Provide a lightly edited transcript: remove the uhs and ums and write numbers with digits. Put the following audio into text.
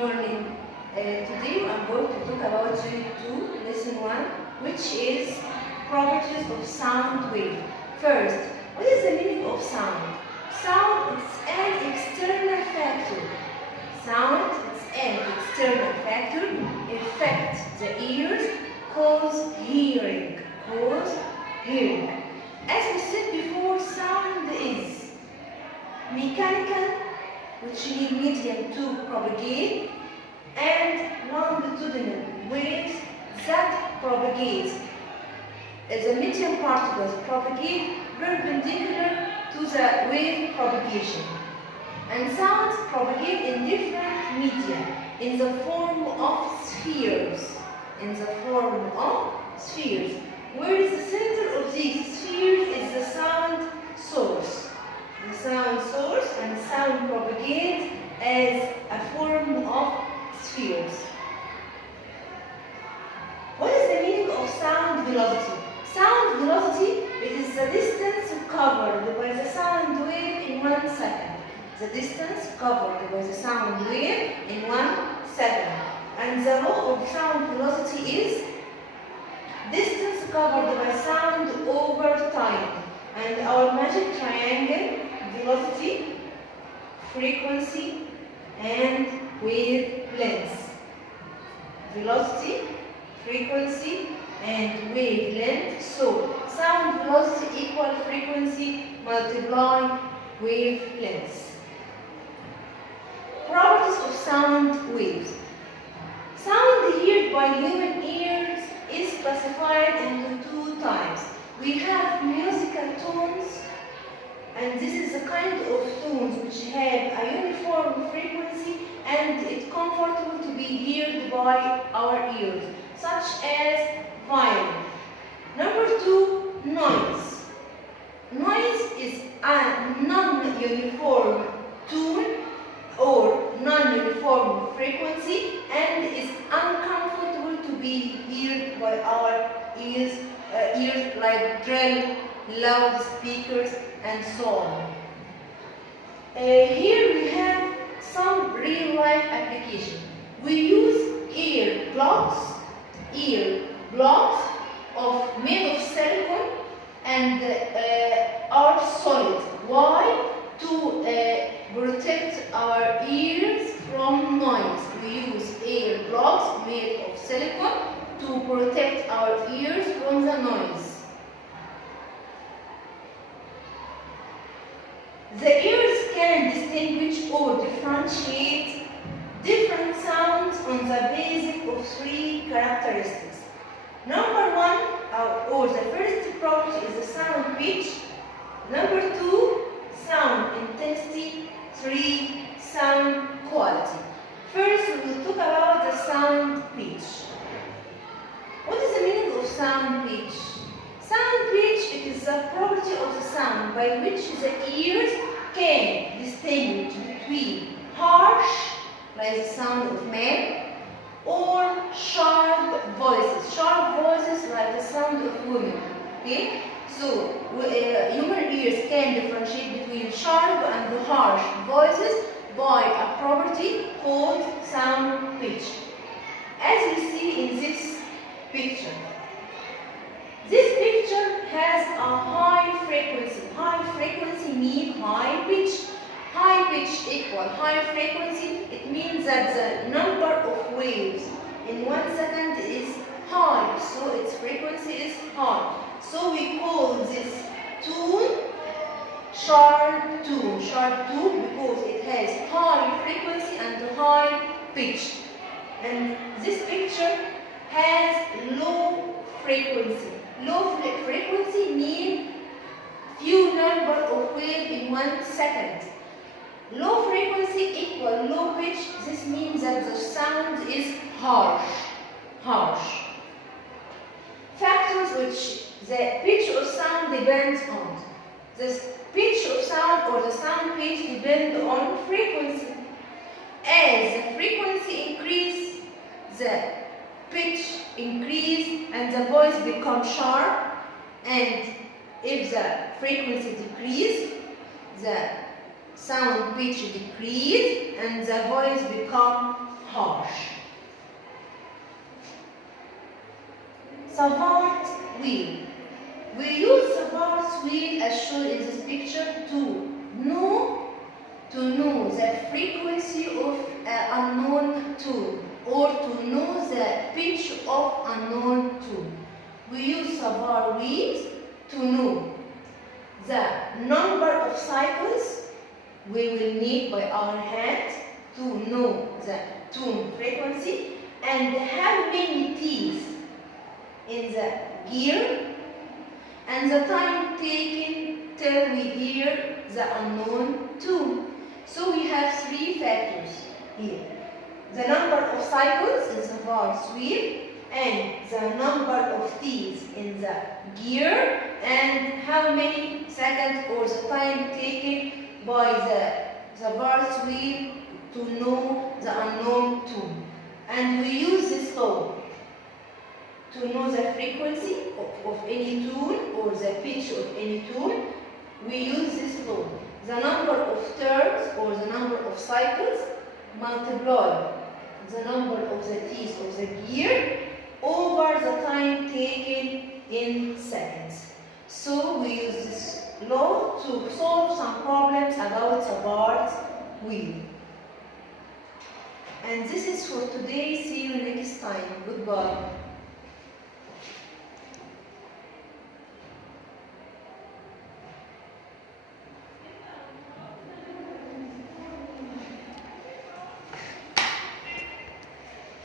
morning. Today I'm going to talk about Unit 2, Lesson 1, which is properties of sound wave. First, what is the meaning of sound? Sound is an external factor. Sound is an external factor. Affect the ears, cause hearing. As we said before, sound is mechanical, which need medium to propagate, and longitudinal waves that propagate. The medium particles propagate perpendicular to the wave propagation. And sounds propagate in different media in the form of spheres. Where is the center of these spheres is the sound source. The sound source and sound propagates as a form of spheres. What is the meaning of sound velocity? Sound velocity, it is the distance covered by the sound wave in 1 second. The distance covered by the sound wave in 1 second. And the law of sound velocity is distance covered by sound over time. And our magic triangle, velocity, frequency, and wavelength. Velocity, frequency, and wavelength. So, sound velocity equal frequency multiply wavelength. Properties of sound waves. Sound heard by human ears is classified into 2 types. We have musical tones, and this is the kind of tones which have a uniform frequency and it's comfortable to be heard by our ears, such as violin. Number 2, noise. Noise is a non-uniform tone or non-uniform frequency and is uncomfortable to be heard by our ears like drill, loudspeakers, and so on. Here we have some real-life application. We use ear blocks made of silicone and are solid. Why? To protect our ears from noise. We use ear blocks made of silicone to protect our ears from the noise. The ears can distinguish or differentiate different sounds on the basis of 3 characteristics. Number 1, or the first property is the sound pitch. Number 2, sound intensity. 3, sound quality. First, we will talk about the sound pitch. What is the meaning of sound pitch? Sound pitch, it is the property of the sound by which the ears can distinguish between harsh, like the sound of man, or sharp voices. Sharp voices like the sound of women. Okay? So, human ears can differentiate between sharp and harsh voices by a property called sound pitch. As we see in this picture. This picture has a high frequency. High frequency means high pitch. High pitch equal high frequency. It means that the number of waves in 1 second is high, so its frequency is high. So we call this tone sharp tone. Sharp tone because it has high frequency and high pitch. And this picture has low frequency. Low frequency means few number of waves in 1 second. Low frequency equal low pitch. This means that the sound is harsh. Factors which the pitch of sound depends on. The pitch of sound or the sound pitch depend on frequency. As the frequency increase, the pitch increase and the voice becomes sharp, and if the frequency decrease, the sound pitch decrease and the voice become harsh. Savart wheel. We use Savart wheel as shown in this picture to know the frequency of an unknown tone or to know the pitch of unknown tone. We use Savart wheels to know the number of cycles we will need by our hand to know the tone frequency and how many teeth in the gear and the time taken till we hear the unknown tone. So we have three factors here. The number of cycles in the Savart wheel and the number of teeth in the gear and how many seconds or the time taken by the Savart wheel to know the unknown tone. And we use this law to know the frequency of any tone or the pitch of any tone. We use this law. The number of turns or the number of cycles multiply the number of the teeth of the gear over the time taken in seconds. So we use this law to solve some problems about Savart wheel. And this is for today. See you next time. Goodbye.